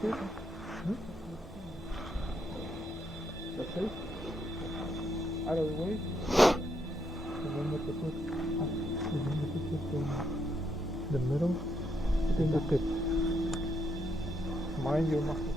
qué? ¿Las 6? Out of the way. And then what to put? And then what to put in the middle. Fingertip. Mind your muscle.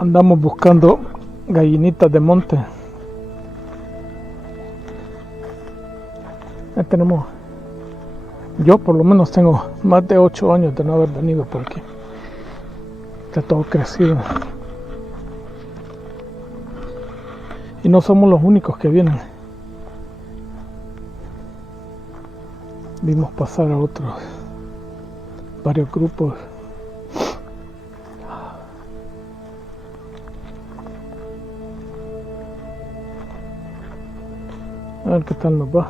Andamos buscando gallinitas de monte. Ya tenemos, yo por lo menos tengo más de 8 años de no haber venido por aquí. Está todo crecido. Y no somos los únicos que vienen. Vimos pasar a otros, varios grupos. A ver qué tal nos va.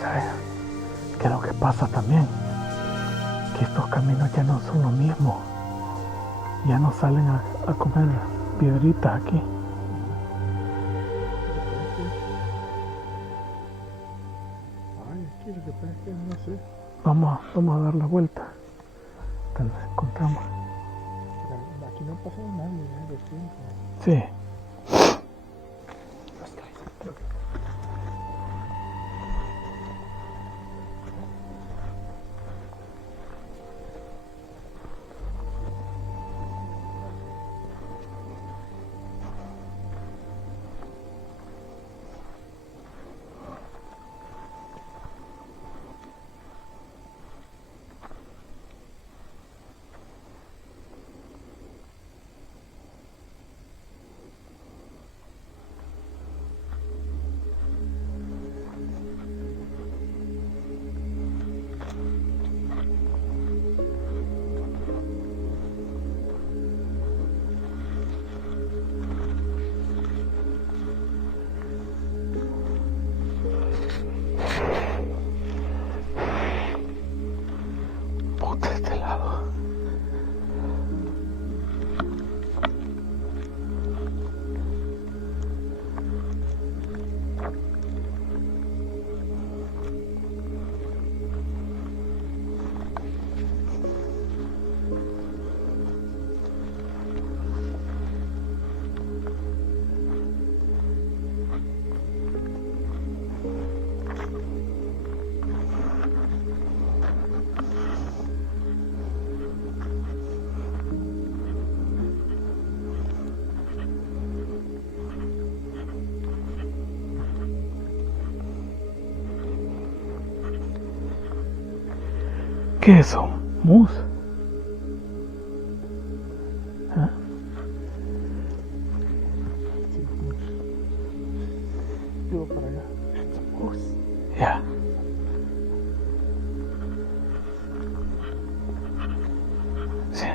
¿Sabes qué es lo que pasa también? Que estos caminos ya no son lo mismo. Ya no salen a comer piedritas aquí. Ay, aquí lo que pasa es que no sé. Vamos a dar la vuelta. Tal vez encontramos. Aquí no ha pasado nada de tiempo. Sí. De este lado. ¿Qué es eso? ¿Mus? ¿Ah? Sí, mus. Yo para allá. Mus. Ya. Sí.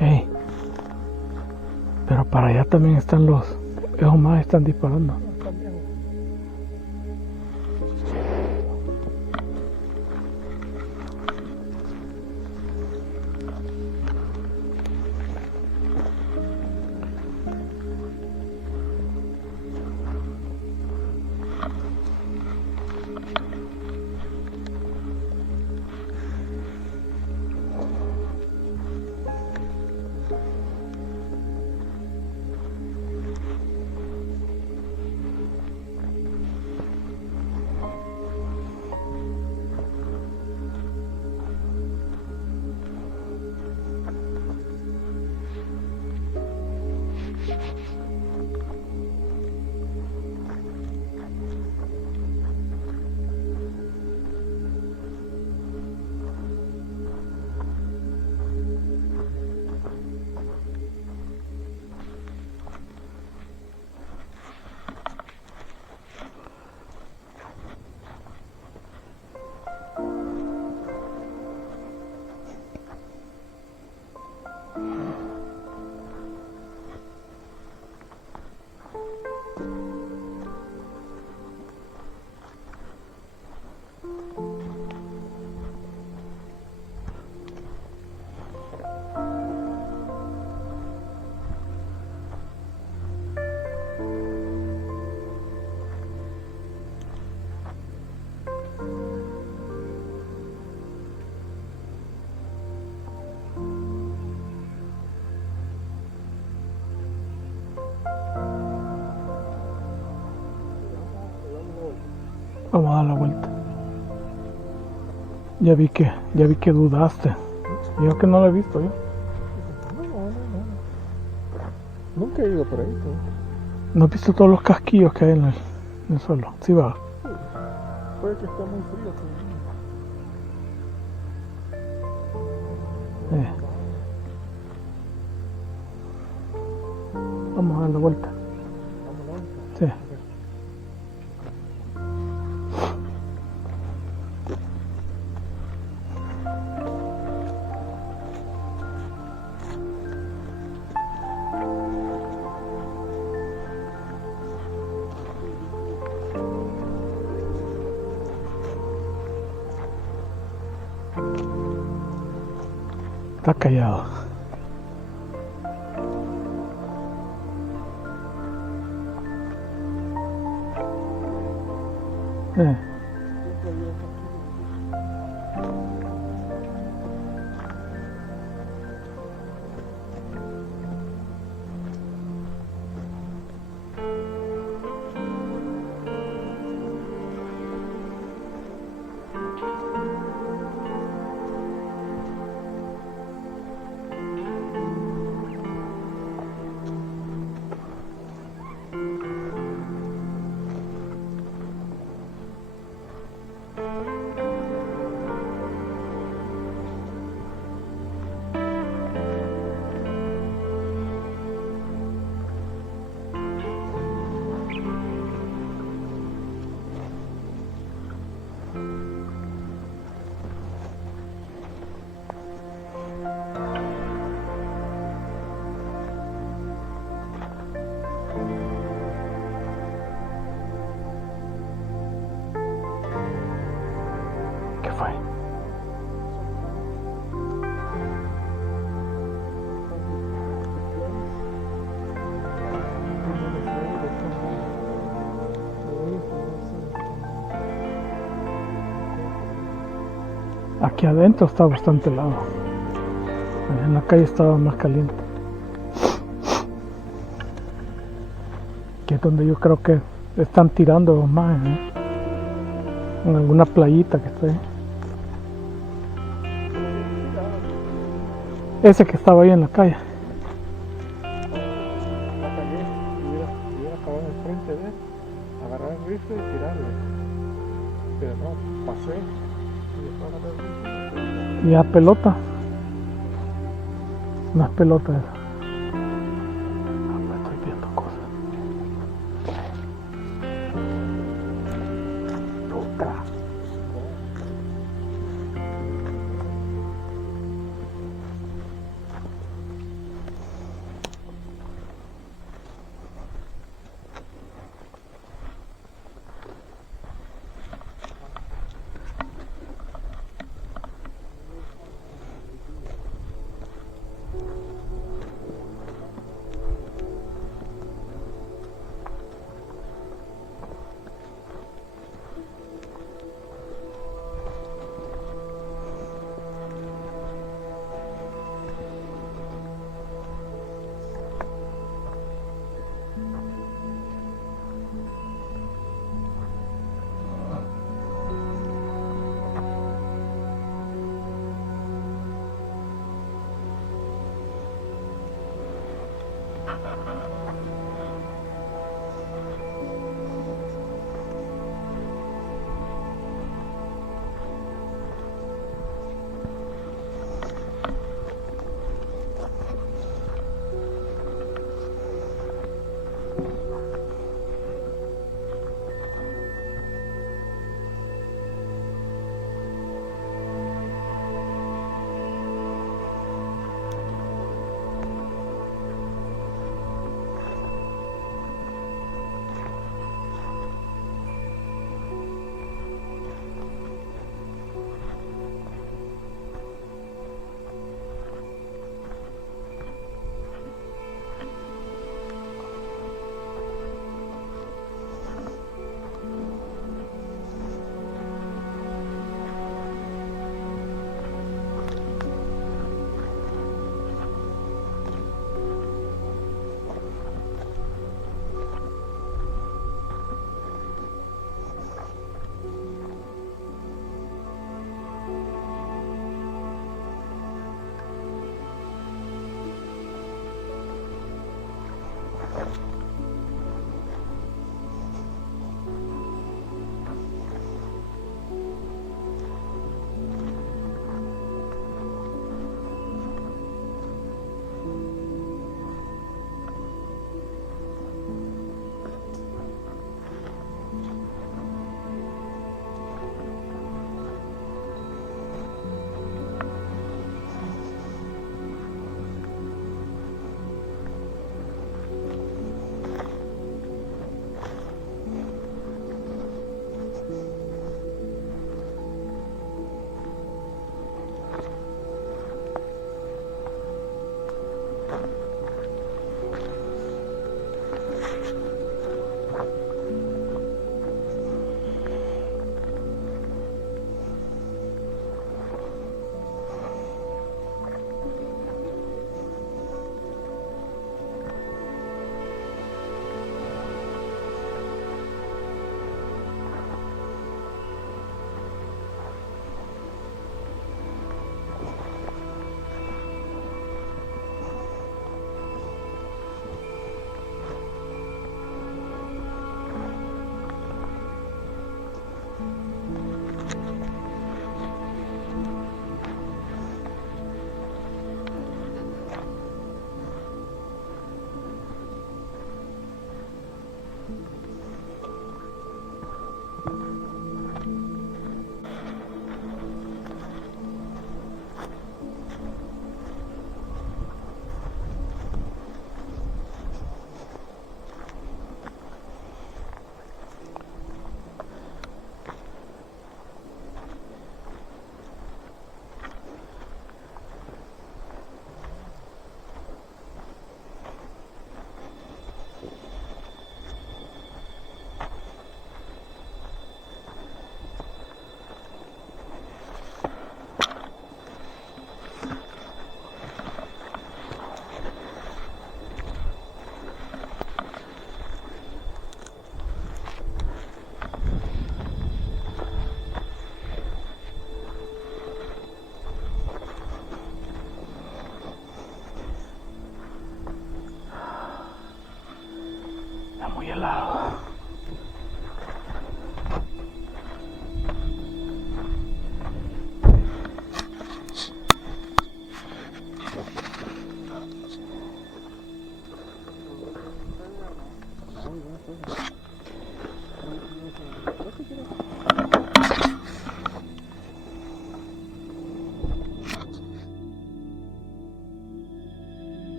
Hey, pero para allá también están esos más están disparando. Vamos a dar la vuelta. Ya vi que dudaste. Yo que no lo he visto yo. No. Nunca he ido por ahí, ¿no? ¿No has visto todos los casquillos que hay en el suelo? Sí va. Puede que esté muy frío todavía. Vamos a dar la vuelta. Vámonos. Sí. Está callado. ¿Qué fue? Aquí adentro está bastante helado. En la calle estaba más caliente. Que es donde yo creo que están tirando más, ¿eh? En alguna playita que está ahí. Ese que estaba ahí en la calle. La cagué, hubiera parado enfrente de él, agarrar el rifle y tirarle. Pero no, pasé y después agarré el rifle. Y a pelota. No es pelota esa. Estoy viendo cosas. Puta.